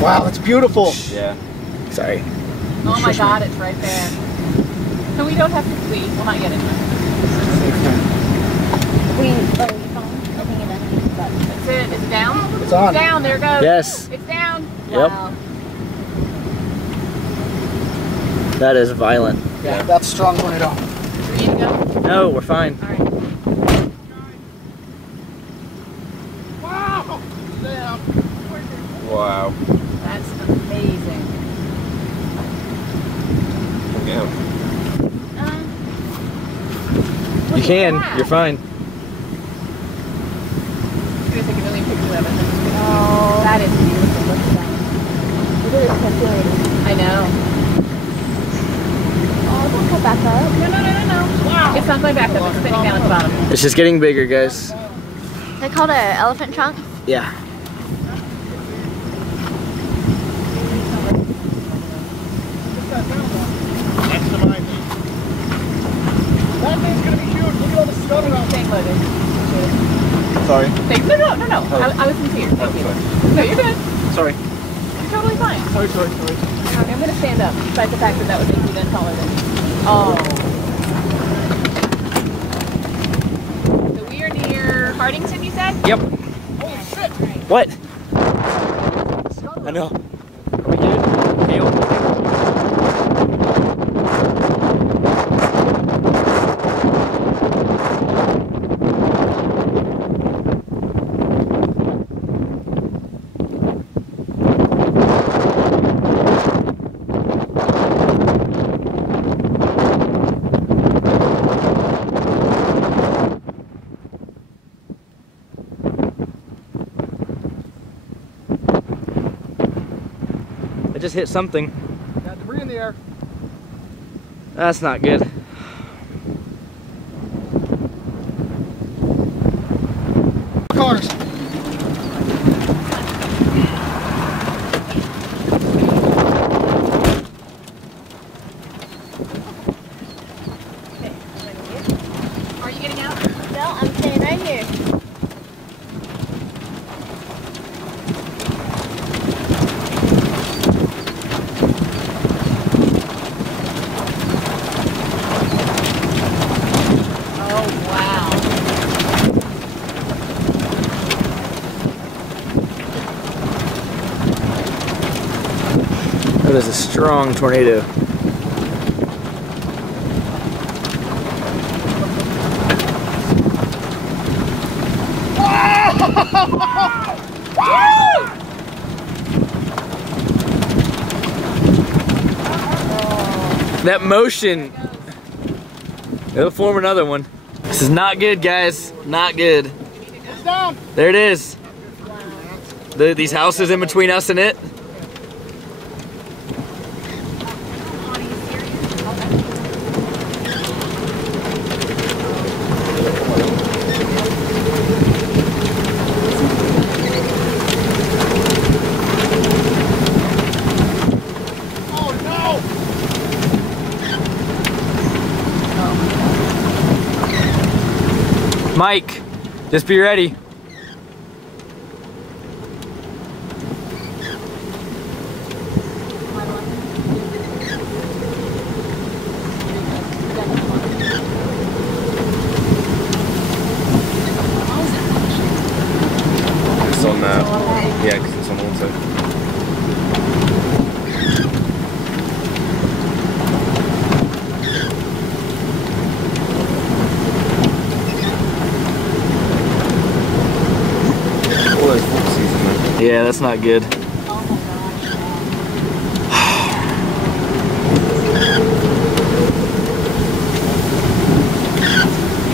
Wow, that's beautiful. Yeah. Sorry. Oh my God, it's right there. No, we don't have to leave. Well, not yet anyway. That's it. Is it down? It's on. It's down. There it goes. Yes. It's down. Yep. Wow. That is violent. Yeah, that's a strong tornado. Ready to go? No, we're fine. All right. Wow! Down. Wow. That's amazing. Yeah. You can. You're fine. I'm gonna take a million pictures of it. Oh, that is beautiful. Look at that. I know. Oh, don't go back up. No. Wow. It's not going back up. It's spinning down at the bottom. It's just getting bigger, guys. They called it an elephant trunk. Yeah. That thing's gonna be huge. Look at all the snow around. Staying loaded. Sorry. No. I was sincere. Thank you. No, you're good. Sorry. You're totally fine. Sorry. Okay, I'm gonna stand up, despite the fact that would make me then taller than. Oh. So we are near Hardington, you said? Yep. Holy shit! What? I know. Are we good? Hail? I just hit something. Got debris in the air. That's not good. Cars. Are you getting out? No, I'm staying right here. Oh, wow. That is a strong tornado. That motion, it'll form another one. This is not good, guys. Not good. It's down. There it is. These houses in between us and it. Mike, just be ready. It's on that. Yeah, because it's on one side. Yeah, that's not good.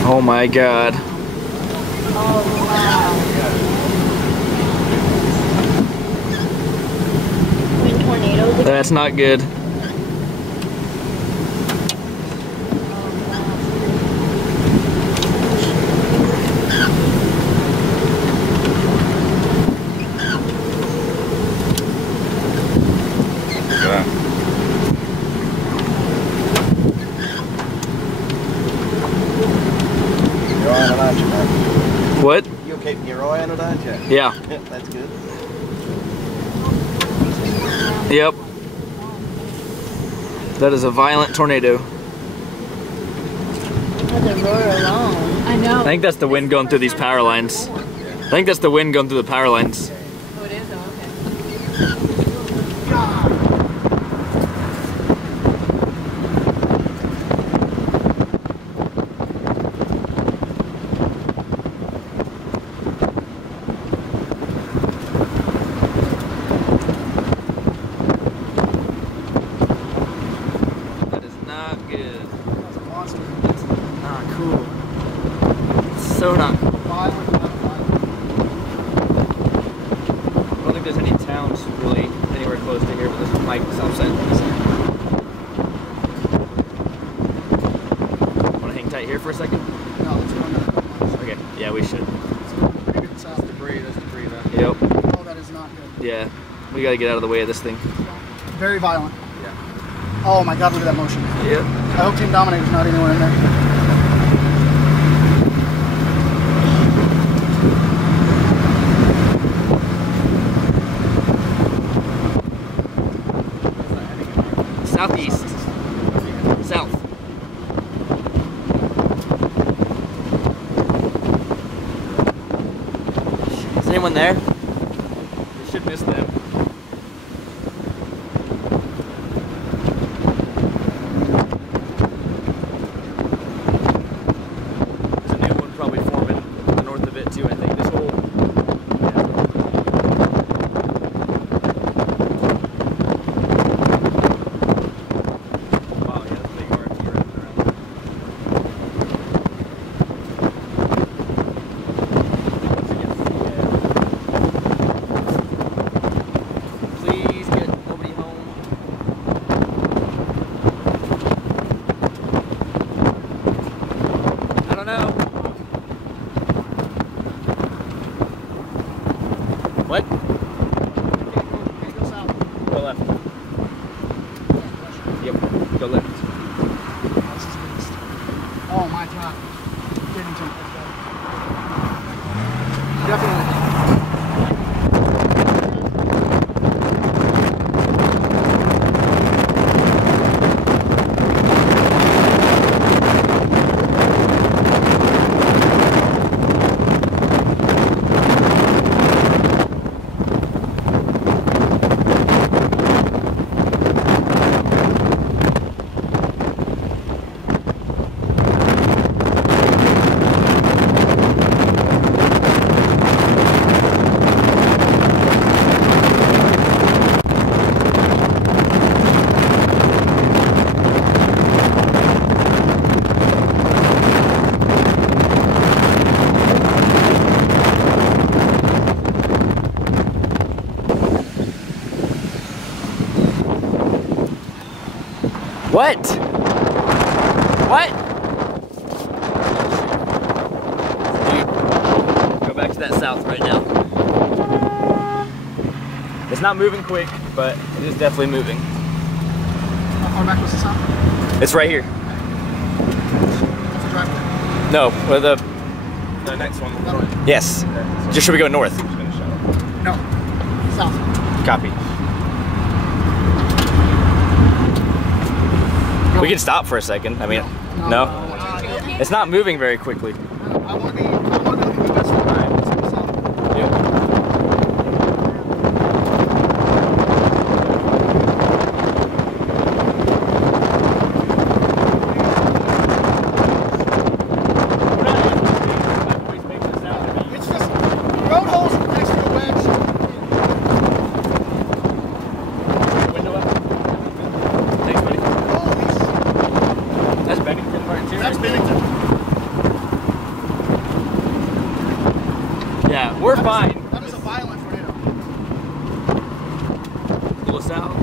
Oh my God. Wind tornadoes. That's not good. What? You're keeping your eye on it, aren't you? Yeah. Yep, that's good. Yep. That is a violent tornado. Has a roar alone. I know. I think that's the wind going through these power lines. I think that's the wind going through the power lines. Oh, it is? Oh, okay. That is not good. That's a monster. That's not cool. It's so not cool. Violent, not violent. I don't think there's any towns really anywhere close to here, but this is Mike South Side. Want to hang tight here for a second? No, let's go another one. Okay. Yeah, we should. Maybe it's south. Debris, that's debris now. Yep. Oh, that is not good. Yeah. We gotta get out of the way of this thing. Very violent. Yeah. Oh my god, look at that motion. Yep. I hope Team Dominator's not anywhere in there. Southeast. South. Is anyone there? We should miss them. There's a new one probably forming to the north of it too, I think. This whole wow, yeah, that's big RFP wrapping around. Please get nobody home. I don't know. What? Can't go south. Go left. Yep, go left. This is beast. Oh my god. Getting to it. Definitely. What? What? Dude, go back to that south right now. It's not moving quick, but it is definitely moving. How far back was the south? It's right here. That's the driveway. No, where the The next one. That way. yes. Just should we go north? Finish that up. No. South. Copy. We can stop for a second. I mean, no. It's not moving very quickly. I want to be the best one. Let's go south. Yep. It's just road holes next to the wedge. Thanks, buddy. Holy shit. That's Bennington Martin too. That's Bennington. Yeah, we're fine. That is a violent tornado. A little south.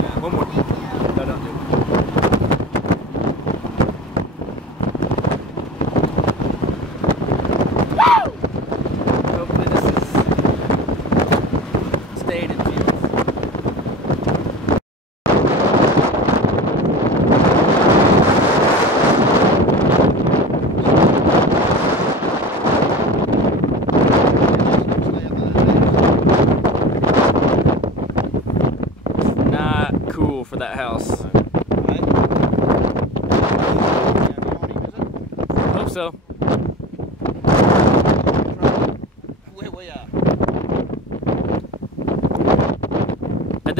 Yeah, one more. No, don't do it. Hopefully this is staying in fields.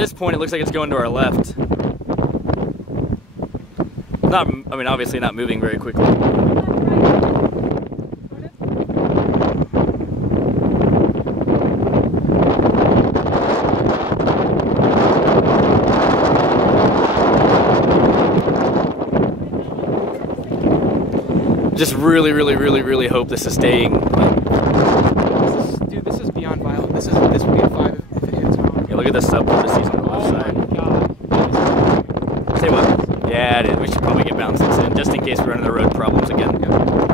this point, it looks like it's going to our left. Not, I mean, obviously not moving very quickly. Just really hope this is staying. Dude, this is beyond violent. This would be a 5 if it hits home. Yeah, look at the subvortices on the left side. God. Say what? Yeah, it is. We should probably get bouncing soon, just in case we run into road problems again. Yep.